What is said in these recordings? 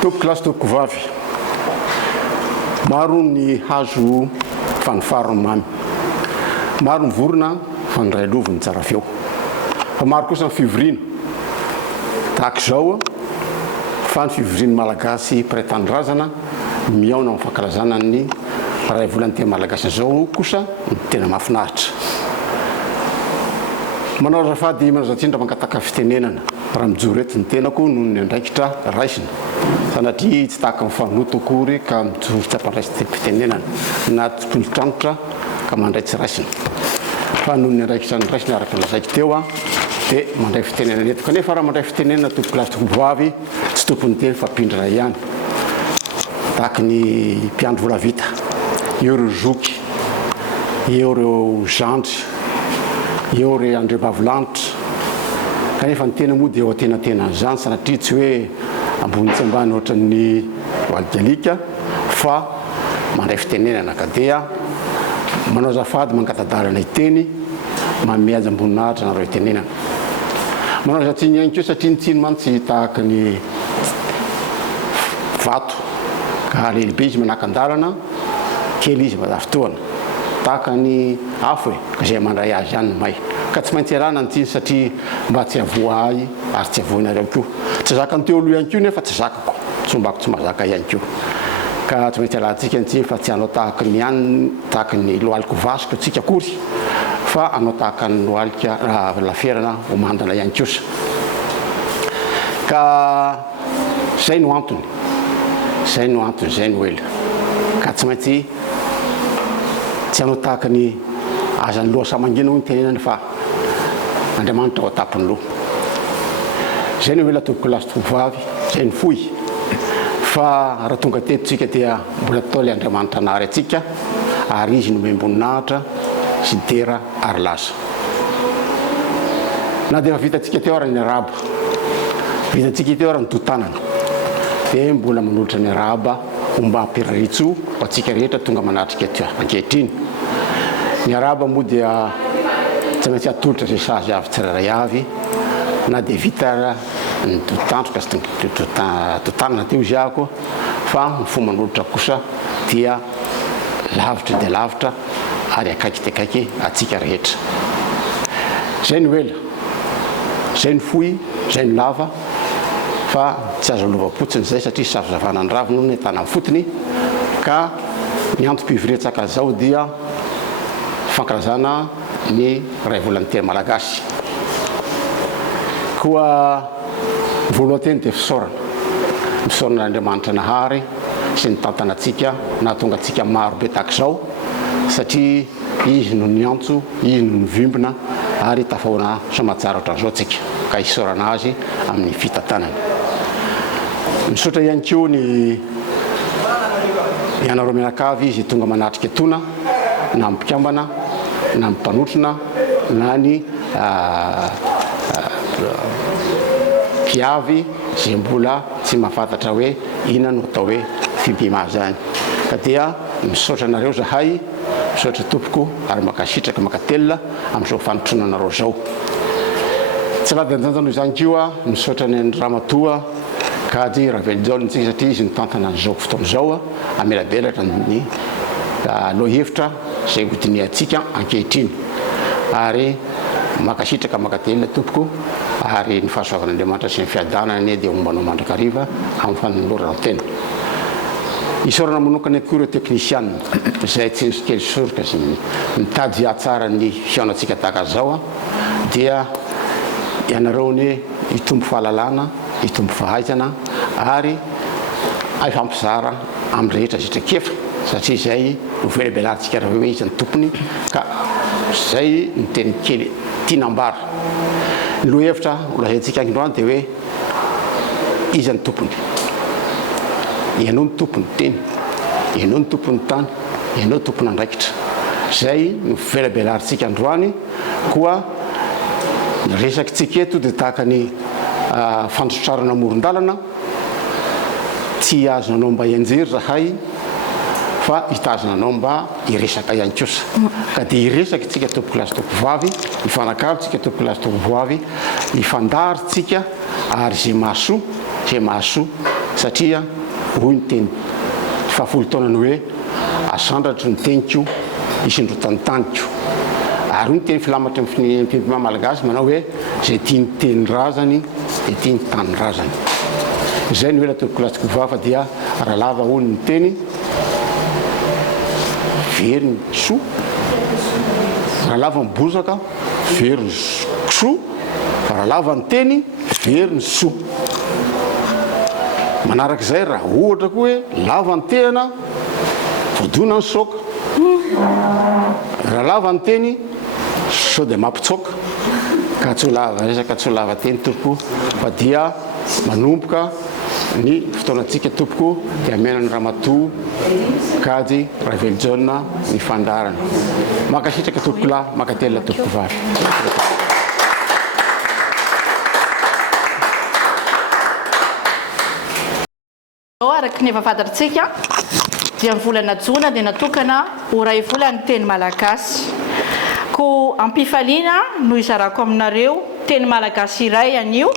Tompoko lasy tompoko vavy. Maro ny hazo fanofarony mamy. Maro ny vorona fa ny ray loviny tsara feo. Fa maro kosa ny fivoriana. Tahaka izao fa ny fivoriany malagasy mpiray-tanindrazana miaona amin'ny fankalazana ny ray volan'ny tena malagasy izao kosa ny tena mahafinaritra. Manao azafady Manazantsindra mankataka fitenenana raha mijoro eto ny tenako noho ny andraikitra raisina sanatria tsy tahaka mifanoto akory ka mijoro tsy ampandraisy fitenenana na tolotrangotra ka mandray tsy raisina fa noho ny andraikitra ny raisina araka lazaiko teo dia mandray fitenenana eto kanefa raha mandray fitenenana tompoko lasy tompoko vavy tsy tompony teny fa mpindra ihany tahaka ny mpiandro vola vita eo ireo zoky eo ireo zandry eo re andreo bavilanitra kanefa ny tena moa dia eo atenatena zany sanatria tsy hoe ambony tsy ambany ohatra ny valdialika fa mandray fitenenana ka dia manao azafady mangatadalana iteny mameaja amboninahitra nareo itenenana manao azatsiny ihany keo satria nitsiny mantsy tahaka ny vato ka lehibe izy manaka-andalana kely izy madafotoana tahaka ny afo ka zay mandray azy ihany may ka tsy maintsy arana nitsiny satria mba tsy avoa ahy ary tsy avoanareo koa tsy zaka ny teo aloha ihany koa nefa tsy zakako tsombako tsy mahazaka ihany koa ka tsy maintsy alantsika ntsiny fa tsy hanao tahaka ny ihany tahaka ny loaliko vasiko tsika akory fa hanao tahaka ny loalika laferana homandana ihany kosa ka zay no antony zay no ela ka tsy maintsy tsy hanao tahaka ny azan'ny loha samangina ho ny tenenany fa Andriamanitra ao atapony loha zay no ela tompoko lasy tompoko vavy zay ny foy fa raha tonga tetotsika dia mbola tao le Andriamanitra nary atsika ary izy nomeny mboninahitra sy dera ary lasa na dia efa vitatsika teo ara ny araba vitatsika teo ara ny dotanana dia mbola manolotra ny araba mba hampiraritso ho atsika rehetra tonga manatrika teo ankehitriny ny araba moa dia tsy maintsy atolotra zay sazy avy tsiraray avy na dia vita ny dotandroka sy dotanana teo izy ahako fa ny fomba manolotra kosa dia lavitra dia lavitra ary akaiky dia akaiky atsika rehetra zay no ela zay no fohy zay no lava fa tsy azo lova-potsiny zay satria safozavana ny raviny ny tana amin'ny fotony ka ny antom-pivoretsaka zao dia fankalazana ny ray volan'ny tena malagasy koa voalohanteny dia fisaorana Andriamanitra nahary sy ny tantanatsika na tonga atsika maro be tahaka izao satria izy no ny antso izy no ny vimbina ary tafahona somatsara ohatran'izao atsika ka isaorana azy amin'ny fitantanana misaotra ihany koa ny anareo mianakavy izy tonga manatrika etona na mpikambana na mpanotrona na ny mpiavy zay mbola tsy mahafantatra hoe inona no atao hoe fibima zany ka dia misaotra anareo zahay misaotra tompoko ary makasitraka makatelona amin'izao fanotronanareo zao tsy ladanjanja noho izany koa misaotra ny ramatoa kady ravelojao ntsika satria izy nitantana an'izao fotoana zao amelabelatra ny lohevitra zay hodiny atsika ankehitriny ary makasitraka makatelona tompoko ary ny fahasoavan'Andriamanitra sy ny fiadanany dia ombanao mandrakariva amin'ny fanolorana tena isaorana manokana koa ireo teknisiana zay tsy kely soroka sy mitady atsara ny fiaonantsika tahaka zao dia ianareo ny hitombo fahalalana hitombo fahaizana ary afampizara amin'ny rehetra zitrekefa satria zay novelabelantsika raha hoe izy ny tompony ka zay ny teny kely tianambara ny lohevitra olazaintsika androany dia hoe izy ny tompony ianao ny tompony teny ianao ny tompony tany ianao tompony andraikitra zay novelabelantsika androany koa resaky tsika eto dia tahaka ny fandosotrarana amoron-dalana tsy azonanao mba ianjery zahay fa hitazonanao mba iresaka ihany kosa ka dia iresaky tsika tompoko lasy tompoko vavy ifanakavy tsika tompoko lasy tompoko vavy ifandary tsika ary zay mahasoa satria hoy ny teny fahafolo taonany hoe asandratry ny teniko isindro tantaniko ary ny teny filamatra amin'ny fimpima malagasy manao hoe zay tiany teny razany de tiany tany razany izay ny hoe latolokolasiko vafa dia raha lava hono ny teny very ny kisoa raha lava ny bozaka very ny kisoa raha lava ny teny very ny soa manarak'izay raha ohatra koa hoe lava ny tehana vodona ny soka raha lava ny teny sao de mampitsoka ka tsy ho lava resaka tsy ho lava teny tompoko fa dia manomboka ny fotoanantsika tompoko dia menany ramatoa kajy Ravelyjona ny fandarana makasitraka tompoko lahy makatelina tompoko vavy araky ny efa fantatritsika dia ny volana jona dia natokana ho ray volany teny malagasy ko ampifaliana no izarako aminareo teny malagasy iray anio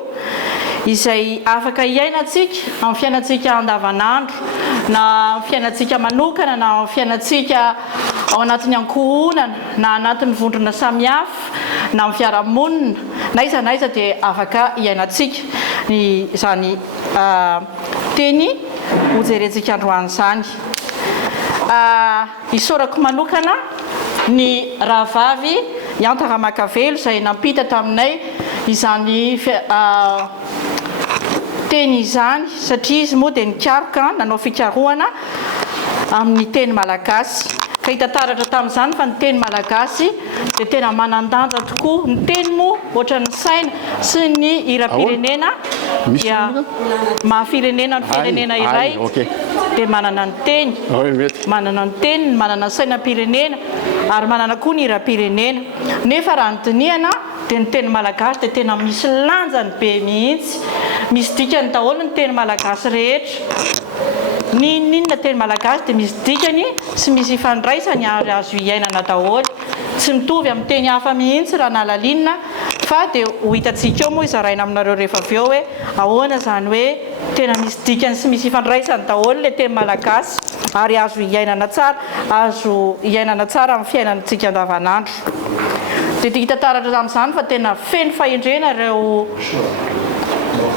izay afaka iainantsika amin'ny fiainantsika andavanandro na fiainantsika manokana na fiainantsika ao anatin'ny ankohonana na anatin'ny vondrona samihafa na amin'ny fiarahamonina na iza dia afaka iainantsika ny zany teny hojerentsika androany zany isorako manokana ny rahavavy Iantara Makavelo izay nampita taminay izany teny izany satria izy moa dia nikaroka nanao fikarohana amin'ny teny malagasy ka hitataratra tamin'izany fa ny teny malagasy dia tena manan-danja tokoa ny teny moa ohatra ny saina sy ny hira-pirenena dia mahafirenena ny firenena iray dia manana ny teny manana ny teny manana ny sainam-pirenena ary manana koa ny hira-pirenena nefa raha ny dinihana dia ny teny malagasy dia tena misy lanjany be mihitsy misy dikany daholo ny teny malagasy rehetra ninona teny malagasy dia misy dikany sy misy ifandraisany ary azo iainana daholo tsy mitovy amin'ny teny hafa mihitsy raha nalalinina fa dia ho hitantsika eo moa izaraina aminareo rehefa avy eo hoe ahoana zany hoe tena misy dikany sy misy ifandraisany daholo le teny malagasy ary azo iainana tsara amin'ny fiainantsika andavanandro dia hitataratra tamin'izany fa tena feno fahendrena ireo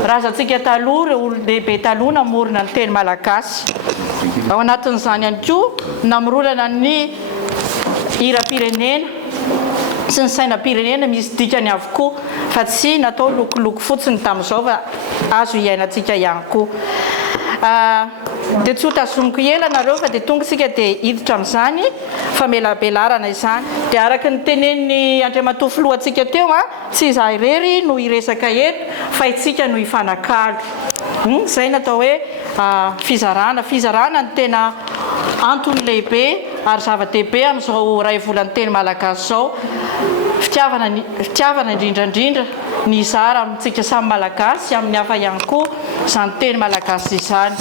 razantsika taloha ireo ololehibe taloha namorona ny teny malagasy ao anatin'izany ihany koa namorolana ny hira-pirenena sy ny sainam-pirenena misy dikany avokoa fa tsy natao lokoloko fotsiny tamin'izao fa azo iainantsika ihany koa dia tsy ho tazomiko ela nareo fa dia tonga isika dia hiditra amin'izany famelabelarana izany dia araka ny tenen'ny Andriamatoa filohantsika teo tsy izaho irery no hiresaka eto fa itsika no hifanakalo izay natao hoe fizarana ny tena antony lehibe ary zava-dehibe amin'izao ray volan'ny teny malagasy izao fitiavana indrindrandrindra ny izara amintsika samy malagasy amin'ny hafa ihany koa izany teny malagasy izany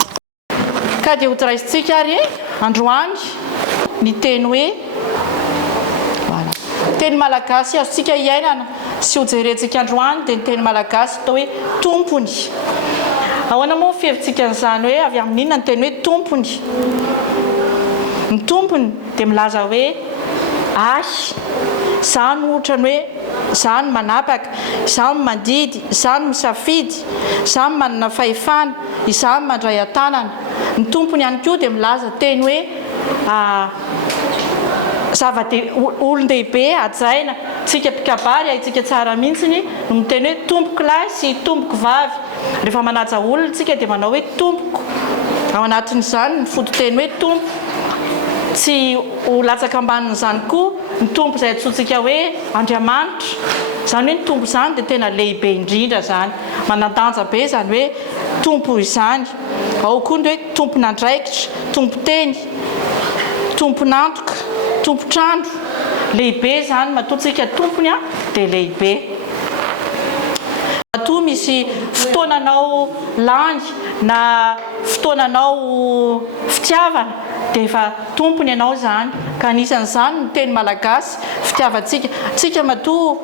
ka dia ho tiraisintsika ary androany ny teny hoe teny malagasy azontsika iainana sy ho jerentsika androany dia ny teny malagasy atao hoe tompony ahoana moa fihevitsika n'izany hoe avy amin'inona ny teny hoe tompony ny tompony dia milaza hoe izany ohatrany hoe izany manapaka izany mandidy izany misafidy izany manana fahefana izany mandray an-tanana ny tompony ihany koa dia milaza teny hoe olon-dehibe ajaina tsika mpikabary ahitsika tsara mihitsiny no miteny hoe tompoko lahy sy tompoko vavy rehefa manaja olona tsika dia manao hoe tompoko ao anatin'izany ny fototeny hoe tompo tsy ho latsaka ambanin'izany koa ny tompo izay atsotsika hoe Andriamanitra izany hoe ny tompo izany dia tena lehibe indrindra zany manan-danja be zany hoe tompo izany ao koa ny hoe tompon'andraikitra tompo-teny tompon'antoka tompo-trandro lehibe zany matoatsika tompony dia lehibe matoa misy fotoananao langy na fotoananao fitiavana dia efa tompony ianao zany ka anisan'izany ny teny malagasy fitiavantsika tsika matoa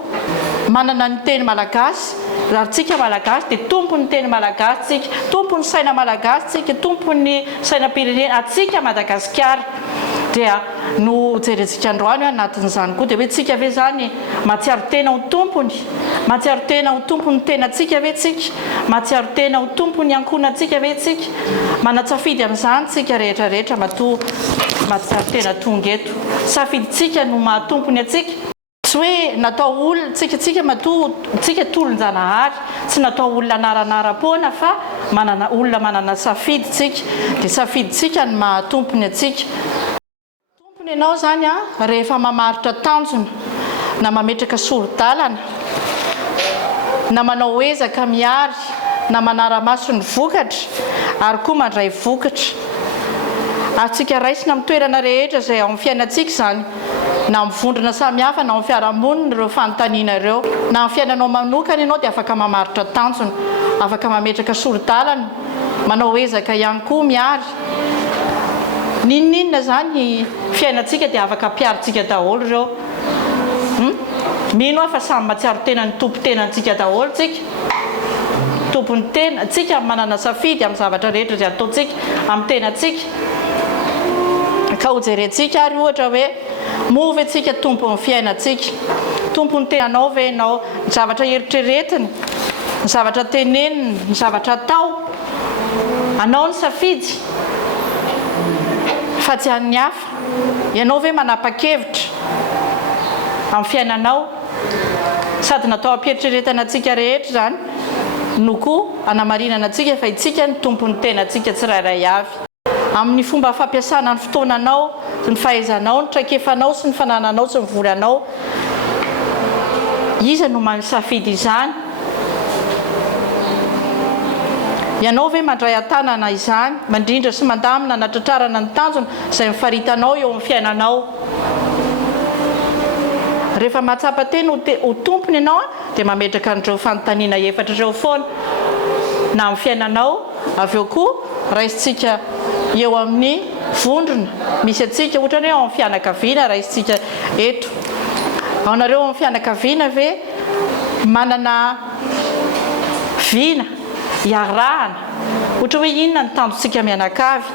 manana ny teny malagasy Ratsika malagasy dia tompony teny malagasy tsika, tompony saina malagasy tsika, tompony sainam-pirenena atsika Madagasikara. Dia no jerentsika androany anatin'izany koa dia hoe tsika ve zany matsiaro tena ho tompony, matsiaro tena ho tompony tena tsika ve tsika, matsiaro tena ho tompony ankona tsika ve tsika, manatsafidy amin'izany tsika rehetrarehetra matoa matsiaro tena tonga eto, safiditsika no mahatompony atsika. Tsy hoe natao olona tsika matoa tsika tolon-janahary, tsy natao olona anaranara-poana fa olona manana safidy tsika, dia safiditsika no mahatompony atsika. Tompony ianao zany rehefa mamaritra tanjona na mametraka soro-dalana na manao ezaka miary na manara-maso ny vokatra ary koa mandray vokatra. Atsika raisina amin'ny toerana rehetra izay ao amin'ny fiainantsika zany, na mivondrona samihafa na amin'ny fiarahamonina ireo fanontaniana ireo, na amin'ny fiainanao manokana ianao dia afaka mamaritra tanjona, afaka mametraka soro-dalana, manao ezaka ihany koa miary. Ninninona zany fiainantsika dia afaka piarintsika daholo ireo. Mino fa samy matsiaro tena ny tompo tenantsika daholo tsika. Tompony tena tsika manana safidy amin'ny zavatra rehetra izay ataontsika amin'ny tenantsika. Ka ho jerentsika ary ohatra hoe movy atsika tompony fiainantsika, tompony tenanao ve ianao, ny zavatra eritreretiny, ny zavatra teneniny, ny zavatra atao, anao ny safidy fa tsy an'ny hafa. Ianao ve manapa-kevitra amin'ny fiainanao, sady natao ampieritreretana atsika rehetra zany no koa hanamarinana atsika fa itsika ny tompony tenantsika tsirairay avy. Amin'ny fomba fampiasana ny fotoananao, ny fahaizanao, ny traikefanao sy ny fanananao sy ny volanao, iza no misafidy izany. Ianao ve mandray an-tanana izany, mandrindra sy mandamina natratrarana ny tanjona izay mifaritanao eo amin'ny fiainanao. Rehefa mahatsapa tena ho tompony ianao dia mametraka an'ireo fanontaniana efatra ireo foana na amin'ny fiainanao. Avy eo koa raisitsika eo amin'ny vondrona misy atsika, ohatra hoe ao amin'ny fianakaviana raisitsika eto. Ao nareo amin'ny fianakaviana ve manana vina iarahana, ohatra hoe inona ny tanjontsika mianakavy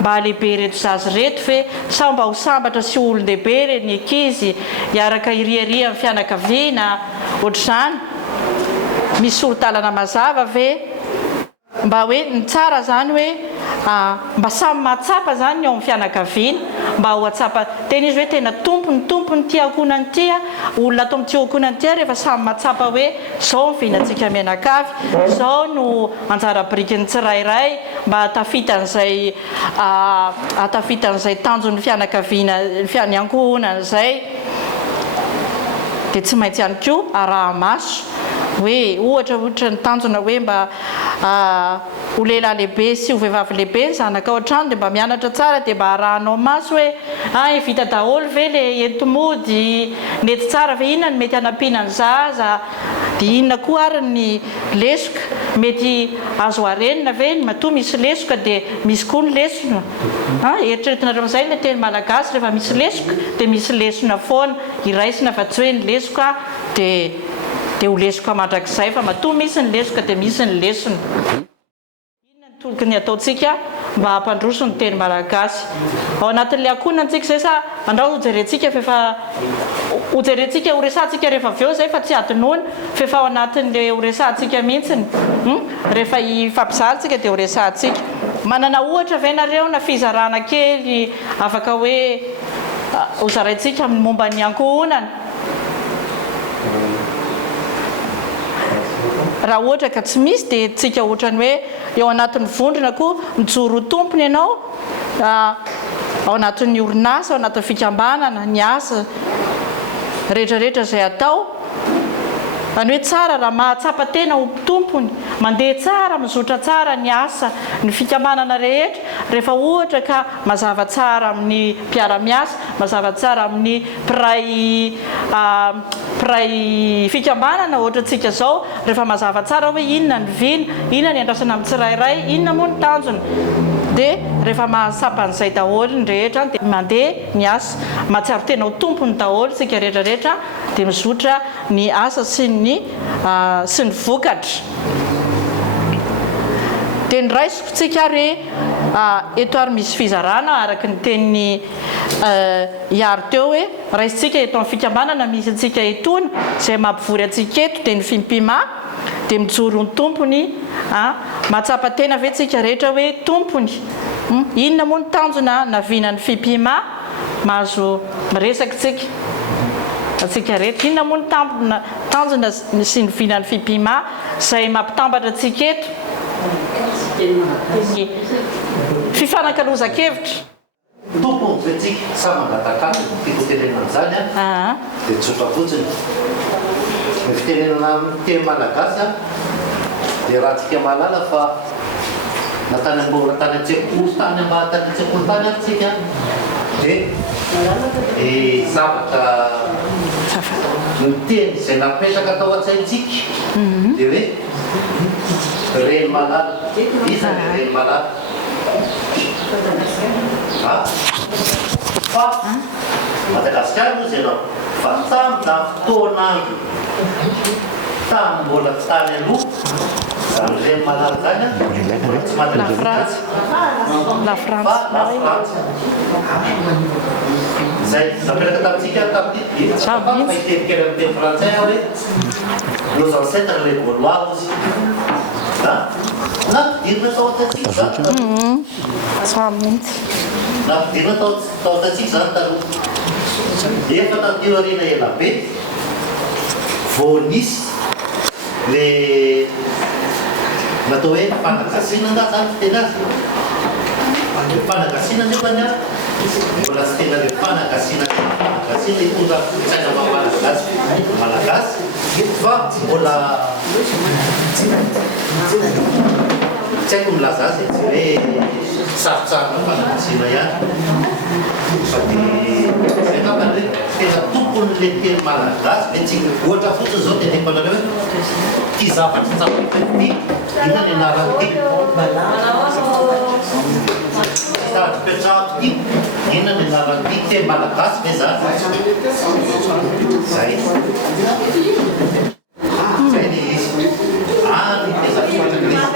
mba halehibe reto zazy reto ve sa mba ho sambatra sy olon-dehibe reny ankizy hiaraka iriary amin'ny fianakaviana, ohatr'izany. Misy soro-dalana mazava ve mba hoe ny tsara zany hoe mba samy mahatsapa zany eo amin'ny fianakaviana, mba ho atsapa tena izy hoe tena tompony tia ankonany tia, olona atao amin'ity ankonany tia rehefa samy mahatsapa hoe zao ny vinantsika mianakavy, zao no anjara biriky ny tsirairay mba hatafitan'izay tanjon'ny fianakaviana ny ankonany zay. Dia tsy maintsy ihany koa araha-maso hoe ohatra ny tanjona hoe mba ho lehilahy lehibe sy ho vehivavy lehibe ny zanaka ao an-trano dia mba mianatra tsara, dia mba arahanao maso hoe vita daholo ve le enti-mody, mety tsara ve, inona ny mety hanampiana ny zaza, dia inona koa ary ny lesoka mety azo harenina ve, matoa misy lesoka dia misy koa ny lesona. Eritreretinareo amin'izay ny teny malagasy, rehefa misy lesoka dia misy lesona foana, iraisina fa tsy hoe ny lesoka dia ho lesoka mandrakizay, fa matoa misy ny lesoka dia misy ny lesona. Inona ny tokony ataontsika mba hampandroso ny teny malagasy ao anatin'ilay ankonantsika izay, sa andao hojerentsika ho resantsika rehefa avy eo zay fa tsy adinoana fefa ao anatin'ilay ho resantsika mihitsiny. Rehefa hifampizaritsika dia ho resantsika. Manana ohatra ve nareo na fizarana kely afaka hoe ho zaraintsika amin'ny momba ny ankohonana? Raha ohatra ka tsy misy dia tsika ohatrany hoe eo anatin'ny vondrona koa mijoro tompony ianao ao anatin'ny orinasa, ao anatin'ny fikambanana, ny asa rehetrarehetra izay atao. Any hoe tsara raha mahatsapa tena ho tompony, mandeha tsara, mizotra tsara ny asa, ny fikambanana rehetra. Rehefa ohatra ka mazava tsara amin'ny mpiara-miasa, mazava tsara amin'ny mpiray fikambanana ohatra antsika zao, rehefa mazava tsara hoe inona ny vina, inona ny andrasana amin'ny tsirairay, inona moa ny tanjona, dia rehefa mahasapa an'izay daholo ny rehetra dia mandeha ny asa, mahatsiaro tena ho tompony daholo tsika rehetrarehetra, dia mizotra ny asa sy ny sy ny vokatra dia ny raisikotsika re eto ary misy fizarana araka ny teniny hiary teo hoe raisitsika eto amin'ny fikambanana misy atsika etony izay mampivory atsika eto dia ny fimpima dia mijoro ny tompony matsapa tena ve tsika rehetra hoe tompony inona moa ny tanjona navianany fimpima mahazo miresaka tsika atsika rehetra inona moa ny tanjona sy ny vinany fimpima izay mampitambatra atsika eto fifanankalozan-kevitra tompo vetsika samangatakany tiako tenenana zany dia tsotra fotsiny ny fitenenana teny malagasy dia raha tsika mahalala fa natany ambola tany an-tsekoly tany tany an-tsekoly tany atsika dia zavatra ny teny izay napetraka tao an-tsaintsika dia hoe reny malala izany reny malala fa Madagasikara moa zay anao fa tamina fotoanandro tamy mbola tany aloha zany reny malala zany tsy Madagasikara la France zay napetraka tamintsika tamin'ny mahitevika amin'ny teny frantsay hoe nos ancêtres les Gaulois aussi napidirina tao an-tatsika zany napidirina tao an-tatsika zany taloha efa tadio arina ela be vao nisy le natao hoe fanagasiana nda zany tena azy fanagasiana nefany mbola tsy tena le fanagasiana hitondra tsaina malagasy fa mbola tsy haiko milaza azy tsy hoe sarotsarona fanagasiana ihany fa dia zay ngambany hoe tena tompon'le teny malagasy ve tsy ohatra fotsiny zao teneko anareo hoe ty zavatra tsapaty inona ny anarany ty petrahako ty inona ny anarany ty teny malagasy ve zany zay zay ny izy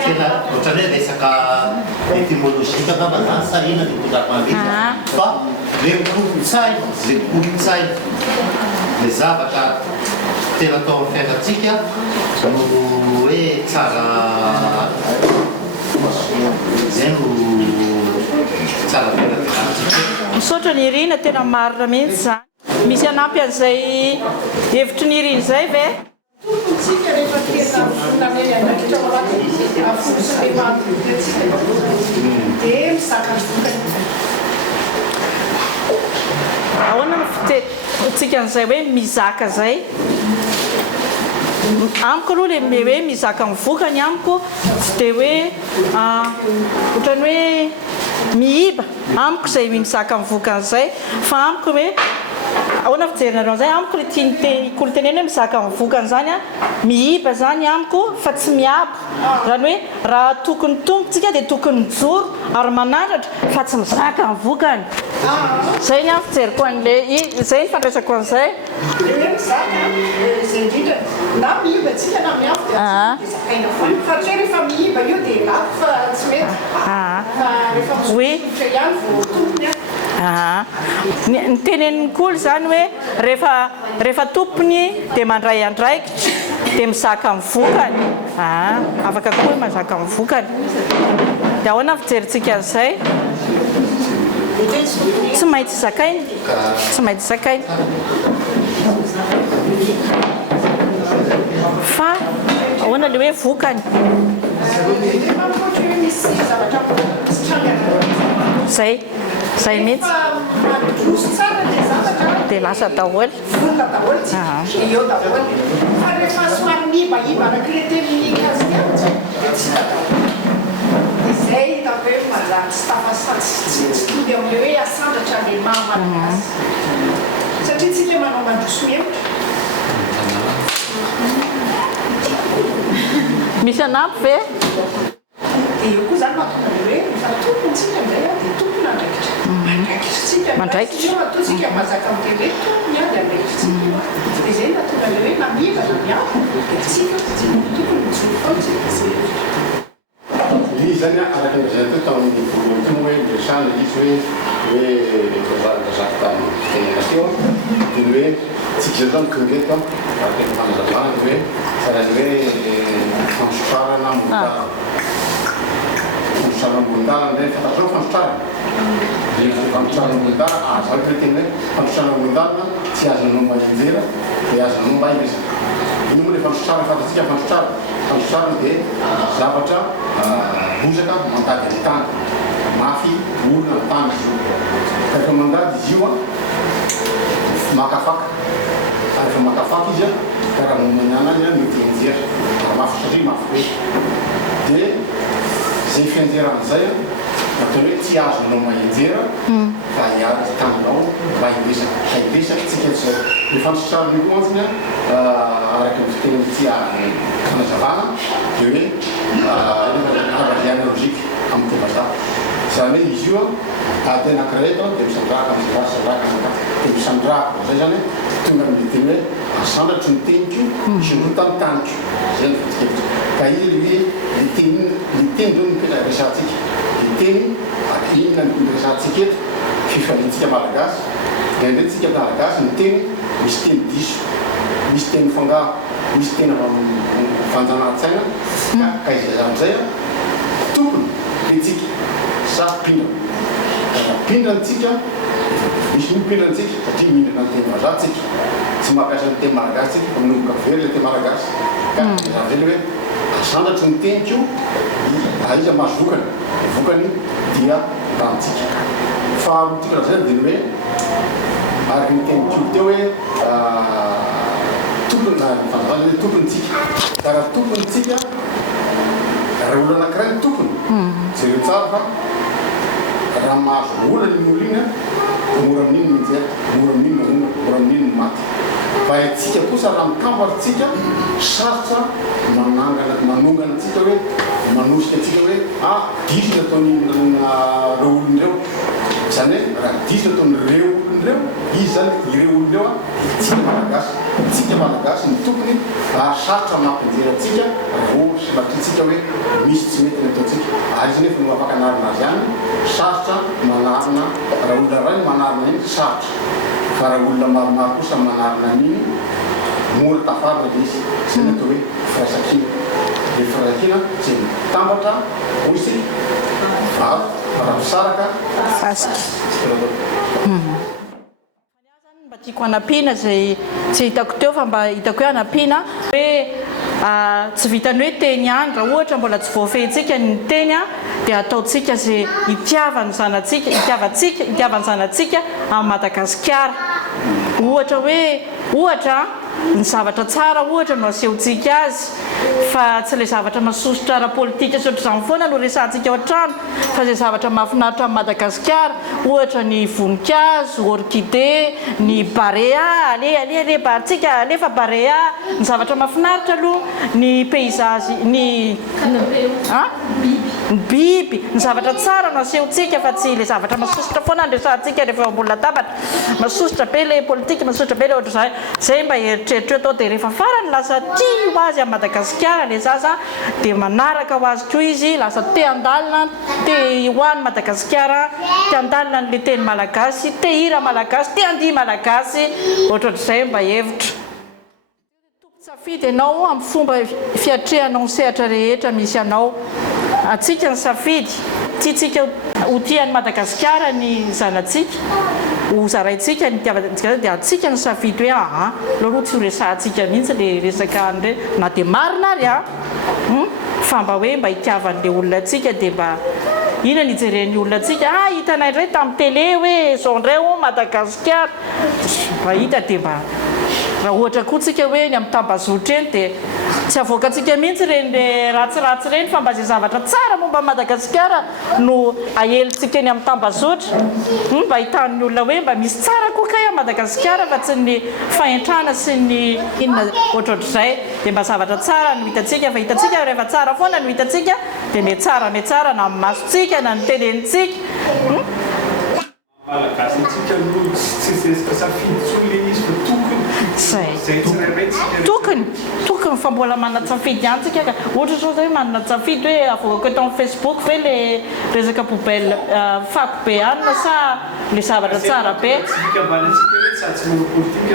tena ohatrany hoe resaka etymolozika ngamba zany sa inona ny tondrako mavity fa le kolontsaina le zavatra tena atao amin'ny fiainatsika no hoe tsara zay no tsara fiainatsika misaotra ny irina tena marina mihitsy zany misy anampy an'izay hevitry ny irina izay ve Tsika rehefa tena volanay andraikitra ao anaty afosy le mahatsika dia misaka vokany ahoana ny fitetsika an'izay hoe mizaka zay amiko aloha le hoe mizaka mivokany amiko tsy dia hoe ohatrany hoe mihiba amiko izay mizaka mivokany zay fa amiko hoe ahoana fijerinareo zay amiko le tiakolo teneny hoe mizaka mivokany zany mihiba zany amiko fa tsy miabo zany hoe raha tokony tompotsika dia tokony mijoro ary manandratra fa tsy mizaka mivokany zay ny fijeriko an'le zay ny fandraisako an'izay le hoe mizaka izay indrindra na mihiba tsika na miabo dia zakaina foana fa tsy hoe rehefa mihiba io dia lako fa tsy mety fa rehefa mizotra ihany vao tompony ny tenen'ny kolo zany hoe rehefa tompony dia mandray andraikitra dia mizaka mivokany afaka koa mazaka mivokany dia ahoana fijerintsika an'izay tsy maintsy zakainy tsy maintsy zakainy fa ahoana le hoe vokany zay mihitsy dia lasa daholo eo daholo fa rehefa somary mihibahiba arak'ile teny kaziny dia tsy daholo izay hitako hoe malaky sy tafasatsy tody amin'le hoe asandatra le mahamalagasy satria tsika manao mandroso hevitra misy anampy ve dia io koa zany mahatonga le hoe tompontsika ndray a dia tompona andraikitra mandraikitra Mandraikitra. ataontsika mazaka amin'ny tele tompony a dia andraikitsika dia izay natonga le hoe namivana ny ao dia tsika tsy tokony mijoro fotsika izy zany araka an'izay teo tamin'ny voalohany teo hoe resana izy hoe kazaka tamin'ny fitenena teo dia ny hoe tsika zany kongeto araka ny fanazavana dia hoe sarany hoe fansotrarana mondala fansotrarana mondala ndray fantatrao fansotrarana fansotrarana mondala aza hoe tena hoe fansotrarana mondala tsy azonao mahinjera dia azonao mahiresaka ino moa le fansotrarana fantatsika fansotrarana dia zavatra bozaka mandady ny tany mafy olona ny tany izy io ka rehefa mandady izy io a makafaka rehefa makafaka izy a karaha momaniana azy a mety enjera raha mafy satria mafy be dia zay fianjeran'izay a natao hoe tsy azonao mahenjera fa hiady tanynao mba hidresaka tsika zao le fansotrarana io koa antsiny a araka ny fiteny tia fanazavana dia hoe avaliana logika amin'ny tevaza zany hoe izy io a tena anankiray eto dia misandraka dia misandraka zay zany tonga amin'ny teny hoe asandratra ny teniko izy no tamin'ny taniko zay ny fitikevitra ka izy le hoe le teny zao no resantsika le teny inona ny resantsika eto fifaliantsika malagasy dia ndray tsika malagasy ny teny misy teny diso misy teny fangaro misy tena fanjanahantsaina ka izay amin'izay a tompony letsika sa pindrana pindransika misy mipindransika satria mihindrana ny teny vazatsika tsy mampiasa ny teny malagasy tsika fa minomboka very le teny malagasy ka zavely hoe asandratra ny teniko iza mazokany vokany dia rantsika faharotika raha zay dia ny hoe araky ny teniko teo hoe tompontsika ka raha tompontsika raha olo anankiray ny tompony jereo tsara fa raha mahazo ola ny olo iny a mora amin'iny minjera mora amin'iny mahomba mora amin'iny maty fa atsika kosa raha mikambarytsika sarotra manongana atsika hoe manosika atsika hoe diso ny ataon'reo olon'ireo zany hoe raha diso ny ataon'reo olon'ireo izy zany ireo olon'ireo a tsika malagasy ny tompony sarotra mampinjera atsika ohatra matritsika hoe misy tsy mety ny ataontsika ary izy nefa no afaka anarina azy any sarotra manarina raha olona ray manarina iny sarotra fa raha olona maromaro kosa manarina an'iny mora tafarina le izy zay ny atao hoe firaisakina le firaisakina zay mitambatra oisy varo raha-pisaraka mba tiako anampiana zay tsy hitako teo fa mba hitako hoe anampiana hoe tsy vitany hoe teny any raha ohatra mbola tsy voafehintsika ny teny a dia ataontsika zay itiavany zanatsika itiavany zanatsika amin'ny Madagasikara ohatra hoe ohatra ny zavatra tsara ohatra no asehontsika azy fa tsy le zavatra masosotra ara-politika sotr'izany foana no resantsika ao an-trano fa zay zavatra mahafinaritra amin'ny Madagasikara ohatra ny voninkazo orchidée ny barea ale batsika alefa barea ny zavatra mahafinaritra aloha ny paysage ny biby ny zavatra tsara no asehontsika fa tsy le zavatra masosotra foana ny resantsika rehefa ambony latabatra masosotra be le politika masosotra be le ohatra zay mba eritreritra atao dia rehefa farany lasa tia ho azy a Madagasikara le zaza dia manaraka ho azy koa izy lasa te andalina te hoany Madagasikara te andalina le teny malagasy te hira malagasy te andihy malagasy ohatr'izay mba hevitra safidy ianao amin'ny fomba fiatrehanao ny sehatra rehetra misy anao atsika ny safidy tiatsika ho tian'ny Madagasikara ny zanatsika ho zaraitsika ny tiavantsika dia atsika ny safidy hoe aloha tsy ho resantsika mihitsy le resaka andre na dia marina ary fa mba hoe mba hitiavan'le olona atsika dia mba ina ny ijeren'ny olona atsika hitanay indray tamin'ny télé hoe zao indray Madagasikara mba hita dia mba raha ohatra koa tsika hoe ny amin'ny tambazotra eny dia tsy avoakatsika mihitsy reny ratsiratsy reny fa mba zay zavatra tsara momba Madagasikara no ahelitsika eny amin'ny tambazotra mba hitan'ny olona hoe mba misy tsara koa kay a Madagasikara fa tsy ny fahentrana sy ny inona ohatrohatr'izay dia mba zavatra tsara no hitatsika fa hitatsika rehefa tsara foana no hitatsika dia le tsara na amin'ny masontsika na ny tenenitsika Malagasitsika no tsy zezika safidy tsony le izy fa tokony fa mbola manana tsafidy ihany tsika ka ohatra zao zay manana tsafidy hoe avoaka eto amin'ny Facebook ve le resaka poubelle fako be anina sa le zavatra tsara be tsika mbanatsika hoe tsatsy molo politika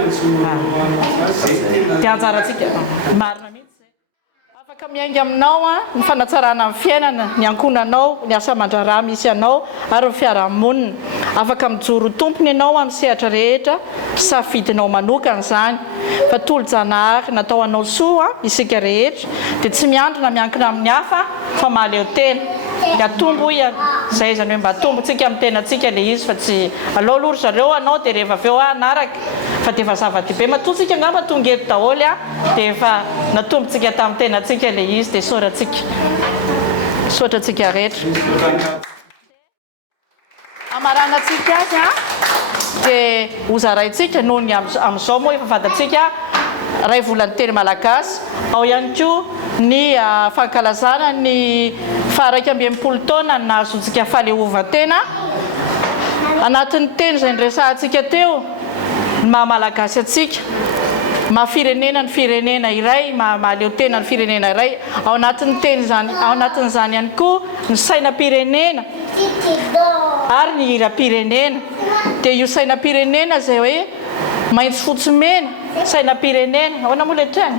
dia anjaratsika marina mihitsy afaka miainga aminao ny fanatsarana amin'ny fiainana ny ankonanao ny asa mandraraha misy anao ary ny fiarahamonina afaka mijoro tompony ianao amin'ny sehatra rehetra safidinao manokana izany fa tolo-janahary natao anao soa isika rehetra dia tsy miandrona miankina amin'ny hafa fa mahaleo tena dia atombo izay zany hoe mba atombotsika amin'ny tenantsika le izy fa tsy alao lory zareo anao dia rehefa avy eo anaraka fa dia efa zava-dehibe matotsika ngamba tonga eto daholo dia efa natombotsika tamin'ny tenantsika le izy dia sotratsika rehetra amaranantsika azy dia hozaraintsika noho ny amin'izao moa efa fantatsika ray volany teny malagasy ao ihany koa ny fankalazana ny faharaiky amby enimpolo taona nahazoantsika fahaleovan-tena anatin'ny teny izay nyresahantsika teo ny mahamalagasy atsika mahafirenena ny firenena iray mahaleo tena ny firenena iray ao anatin'ny teny zany ao anatin'izany ihany koa ny sainam-pirenena ary ny hira-pirenena dia io sainam-pirenena zay hoe maitso fotsimena sainam-pirenena ahoana moa le trany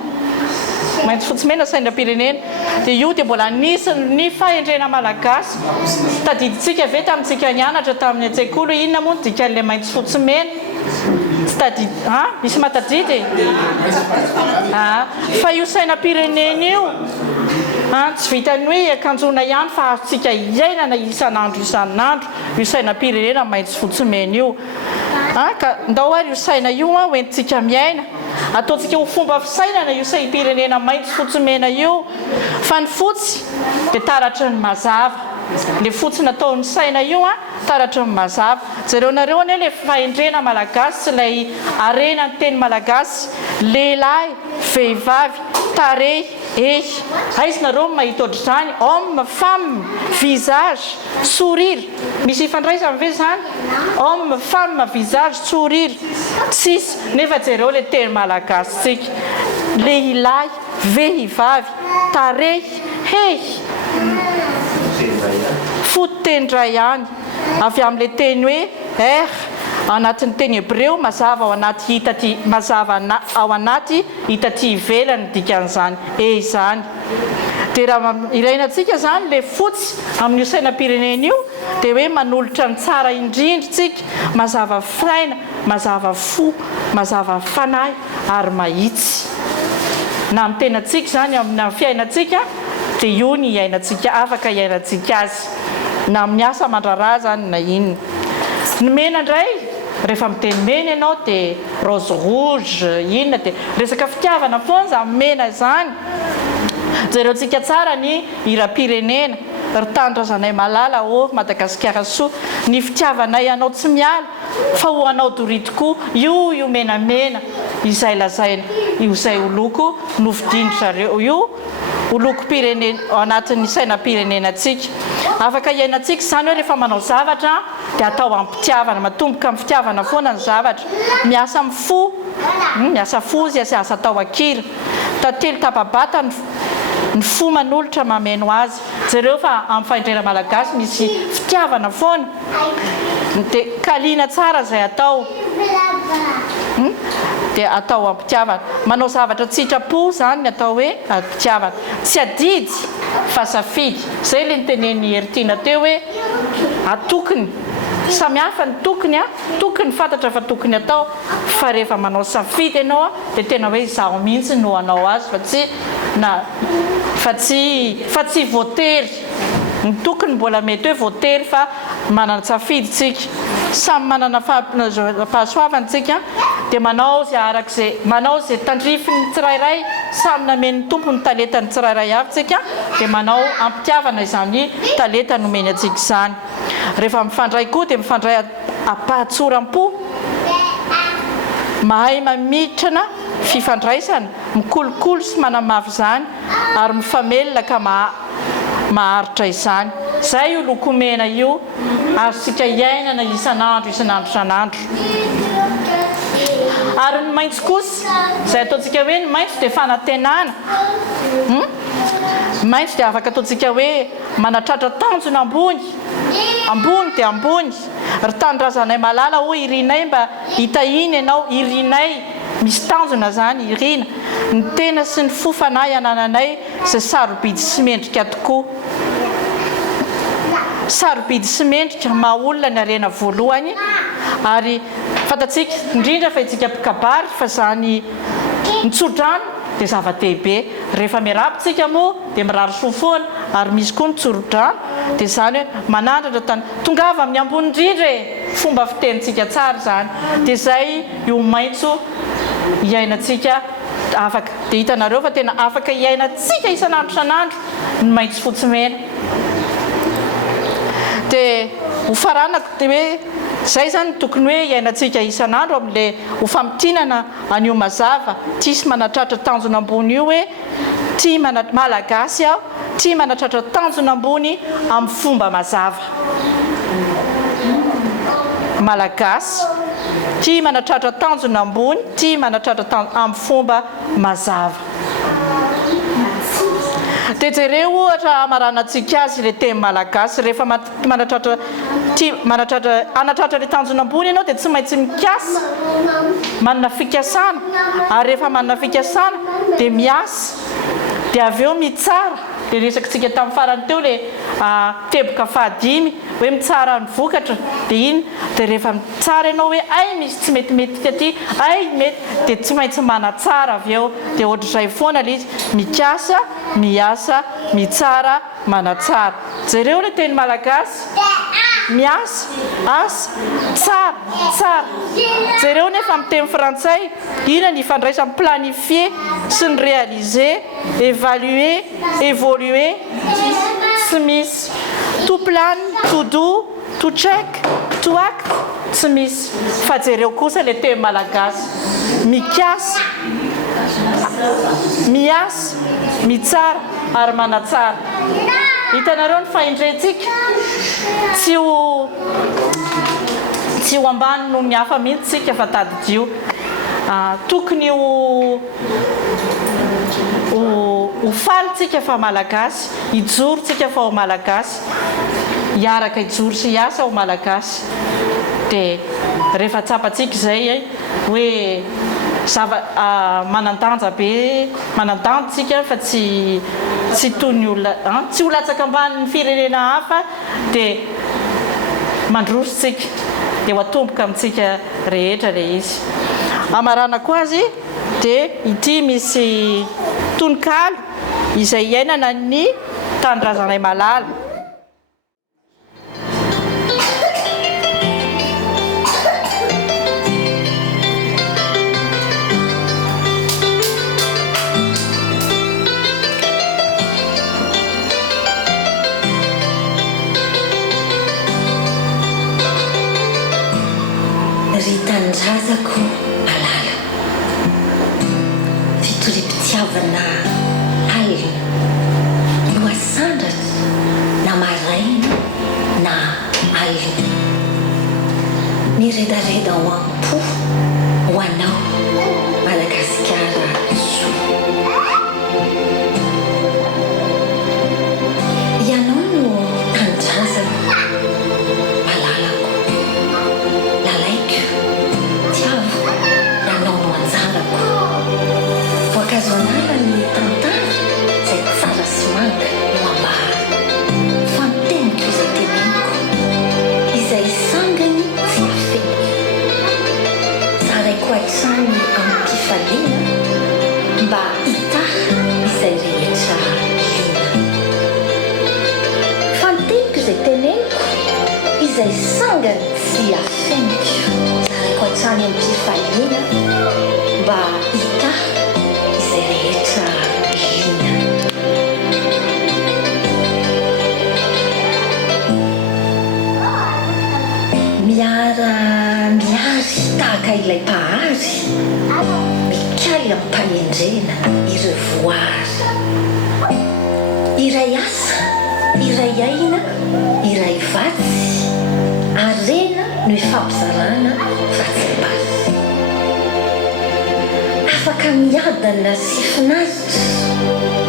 maitso fotsimena sainam-pirenena dia io dia mbola nisy fahendrena malagasy tadiditsika ve tamintsika nianatra tamin'ny an-tsekoly inona moa dikan'le maitso fotsimena tsy tadidy misy matadidy fa io sainam-pirenena io tsy vitany hoe akanjona ihany fa azotsika iainana isan'andro io sainam-pirenena maitso fotsimena io ka ndao ary io saina io hoentintsika miaina ataontsika ho fomba fisainana io sainam-pirenena maitso fotsimena io fa ny fotsy dia taratry ny mazava le fotsy nataon'ny saina io taratry ny mazava zareo nareo ane le fahendrena malagasy sy ilay arena ny teny malagasy lehilahy vehivavy tarehy aizy nareo mahita ohatr'izany homme femme visage sourire misy ifandraisany ve zany homme femme visage sourire tsisy nefa jereo le teny malagasy tsika lehilahy vehivavy tarehy fototendray ihany avy amin'le teny hoe anatin'ny teny hebreo mazava ao anaty hitaty mazava ao anaty hitaty ivelany dikan'izany izany dia raha ilainantsika zany le fotsy amin'io sainam-pirenena io dia hoe manolotra ny tsara indrindra tsika mazava fiaina mazava fo mazava fanahy ary mahitsy na amin'ny tenantsika zany na fiainantsika dia io ny iainantsika afaka iainantsika azy na amin'ny asa mandraraha zany na inona ny mena indray rehefa miteny mena ianao dia rose rouge inona dia resaka fitiavana foana za mena zany jereontsika tsara ny hira-pirenena ry tandrazanay malala Madagasikara soa ny fitiavanay anao tsy miala fa ho anao dorito koa io menamena izay lazaina io izay oloko novidiny zareo io oloko pirenena ao anatin'ny sainam-pirenenantsika afaka iainantsika zany hoe rehefa manao zavatra dia atao ampitiavana matomboka amin'ny fitiavana foana ny zavatra miasa amin'ny fo miasa fo izy asa atao akira tantely tapabata ny fo manolotra mameno azy zareo fa amin'ny fahendrena malagasy misy fitiavana foana dia kaliana tsara zay atao dia atao ampitiavana manao zavatra tsitrapo zany ny atao hoe ampitiavana tsy adidy fa safidy zay le nitenen'ny Heritiana teo hoe atokony samihafa ny tokony fantatra fa tokony atao fa rehefa manao safidy ianao dia tena hoe izaho mihitsy no anao azy fa tsy voatery ny tokony mbola mety hoe voatery fa manana safidy tsika samy manana fahasoavantsika dia manao zay tandrifiny tsirairay samy namen'ny tompony talentany tsirairay avytsika dia manao ampitiavana izany talenta nomeny atsika izany rehefa mifandray koa dia mifandray apahatsoram-po mahay mamitrana fifandraisana mikolokolo sy manamafy izany ary mifamelona ka maharitra izany zay io lokomena io ary sika iainana isan'andro ary ny maitso kosa zay ataontsika hoe ny maitso dia fanantenana maitso dia afaka ataontsika hoe manatratra tanjona ambony dia ambony ry tanindrazanay malala ho irinay mba hitahiny ianao irinay misy tanjona zany irina ny tena sy ny fofanay anananay zay sarobidy sy mendrika tokoa sarobidy sy mendrika maha-olona ny arena voalohany ary fatatsika indrindra fa itsika pikabary fa zany nitsodrano dia zava-dehibe rehefa miarapitsika moa dia mirary sofoana ary misy koa nitsorodrano dia zany hoe manandratra tany tongava amin'ny ambony indrindra fomba fitenitsika tsara zany dia zay io maitso iainantsika afaka dia hitanareo fa tena afaka iainantsika isan'andro ny maitso fotsimena dia ho faranako dia hoe zay zany tokony hoe iainantsika isan'andro amin'ilay ho fampitinana an'io mazava tia sy manatratra tanjona ambony io hoe tia malagasy aho tia manatratra tanjona ambony amin'ny fomba mazava malagasy tia manatratra tanjona ambony tia manatratra amin'ny fomba mazava dia jereo ohatra amaranantsika azy le teny malagasy rehefa anatratra le tanjona ambony ianao dia tsy maintsy mikasa manana fikasana ary rehefa manana fikasana dia miasa dia avy eo mitsara dia resakitsika tamin'ny farany teo le teboka fahadimy hoe mitsara ny vokatra dia iny dia rehefa mitsara ianao hoe ay misy tsy metimety taty ay mety dia tsy maintsy manatsara avy eo dia ohatr'izay foana le izy mikasa miasa mitsara manatsara jereo le teny malagasy miasa asa tsara jereo nefa amin'ny teny frantsay ina ny ifandraisany planifier sy ny réaliser évaluer évoluer tsy misy tout plan tout do tout check tout acte tsy misy fa jereo kosa le teny malagasy mikasa miasa mitsara ary manatsara hitanareo ny faindrentsika tsy ho ambany noho ny hafa mihitsy tsika fa tadidio tokony ho falytsika fa malagasy hijorotsika fa ho malagasy hiaraka hijoro sy hiasa ho malagasy dia rehefa tsapatsika izay hoe manandanja be manandanjitsika fa tsy tony olona tsy ho latsaka ambanin'ny firenena hafa dia mandrositsika dia ho atomboka amintsika rehetra le izy amaranako azy dia ity misy tononkalo izay iainana ny tanindrazanay malala Tanindrazako malala fitorym-pitiavana alina no asandratra na maraina na alina miredareda ho am-po ho anao Madagasikara soa ianao no tanindrazako malalako lalaiko voakazonala ny tantara izay tsara sy manga no ambara fanteniko izay teneniko izay sangany tsy afeniko zaraiko hatrany amin'ny mpifaliana mba hitaha izay rehetra lina fanteniko izay teneniko izay sangany tsy afeniko zaraiko hatrany amin'ny mpifaliana mba hita izay rehetra liana. Miara-miary tahaka ilay mpahary, mikaly amin'ny mpanendrena ireo voary. Iray asa, iray aina, iray vatsy, arena no ifampizarana vatsy-basy. Afaka miadana sy finaritra,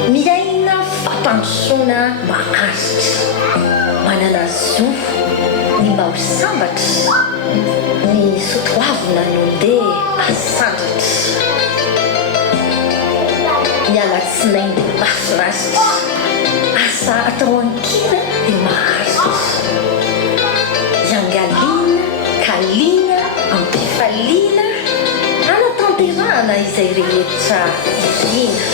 miaina fampandrosoana maharitra. Manana zo ny mba ho sambatra, ny sotoavina no ndeha asandratra. Mialatsinainy dia mahafinaritra, asa atao ankina dia maharitra. Iangaliana, kaliana, ampifaliana, anatanterahana izay rehetra irina.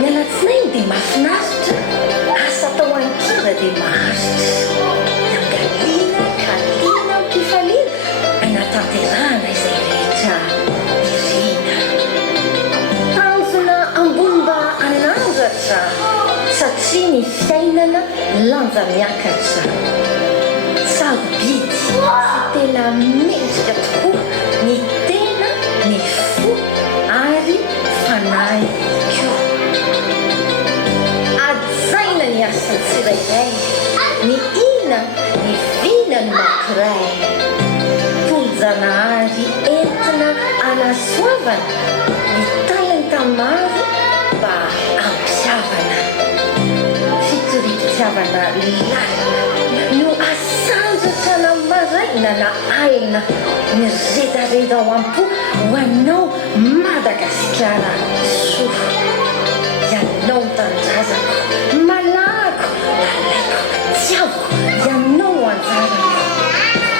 Mialatsinainy dia mahafinaritra, asa atao ankina dia maharitra. Iangaliana, kaliana, ampifaliana, anatanterahana izay rehetra irina. Tanjona ambony mba anandratra, satria ny fiainana lanja miakatra. Sarobidy sy tena mendrika tokoa ny tena, ny fo ary fanahy koa. Ajaina ny asany tsirairay, ny ina, ny vina ny makiray. Tolo-janahary entina anasoavana, ny talenta maro mba ampiavana. Fitoripitiavana lalina no asandratra namaraina na alina, miredareda ao am-po ho anao Madagasikara soa. Ianao tanindrazako, malako, lalaiko, tiavoko, ianao anjarako.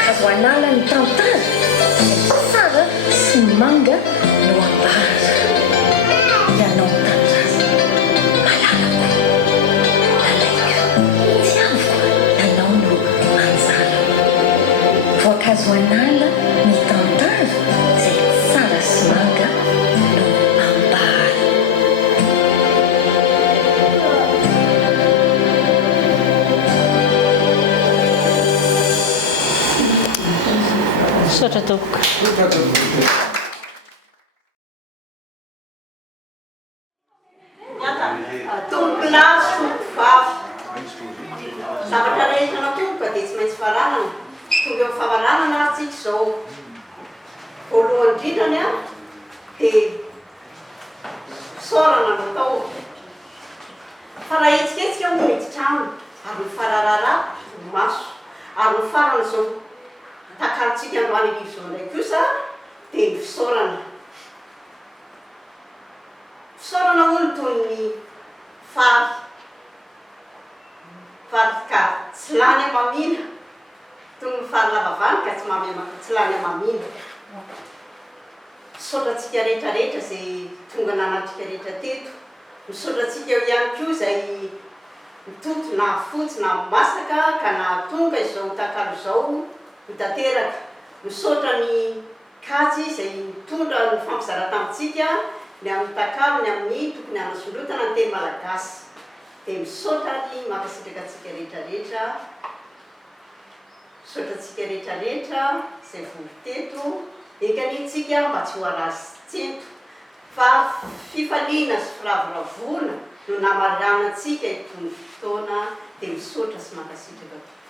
Kazo anala ny tantara, tsara sy manga no ambara. Ianao tanindrazako, malako, lalaiko, tiavoko, ianao no anjarako. Voankazo anala ny tantara, izay tsara sy manga no ambara. Sotra tompoko. Tomboky lahy sy tomboky vavy. Zavatra rehetra natomboka dia tsy maintsy varanana. Tonga eo favaranana atsika izao. Voalohany indrindrany a dia fisaorana no atao. Fa raha etsiketsika ho mety trano ary ny fararara maso ary ny farana izao takarotsika androany arivo izao indray kosa dia ny fisaorana. Fisaorana olo toy ny fary ka tsy lany amamina, toy ny fary lavavany ka tsy lany amamina. Misaotratsika rehetrarehetra izay tonga nanatrika rehetra teto. Misaotratsika eo ihany koa izay mitoto na fotsy na masaka ka nahatonga izao takalo izao hitateraka. Misaotra ny kajy izay mitondra ny fampizara tamintsika ny amin'ny takalo, ny amin'ny tokony hanasondrotana ny teny malagasy. Dia misaotra ny mankasitrakatsika rehetrarehetra. Misaotratsika rehetrarehetra izay vory teto. Ekanitsika mba tsy ho arazy tsento. Fa fifaliana sy firavoravoana no namarana antsika itony fotoana dia misaotra sy mankasitraka tokoa.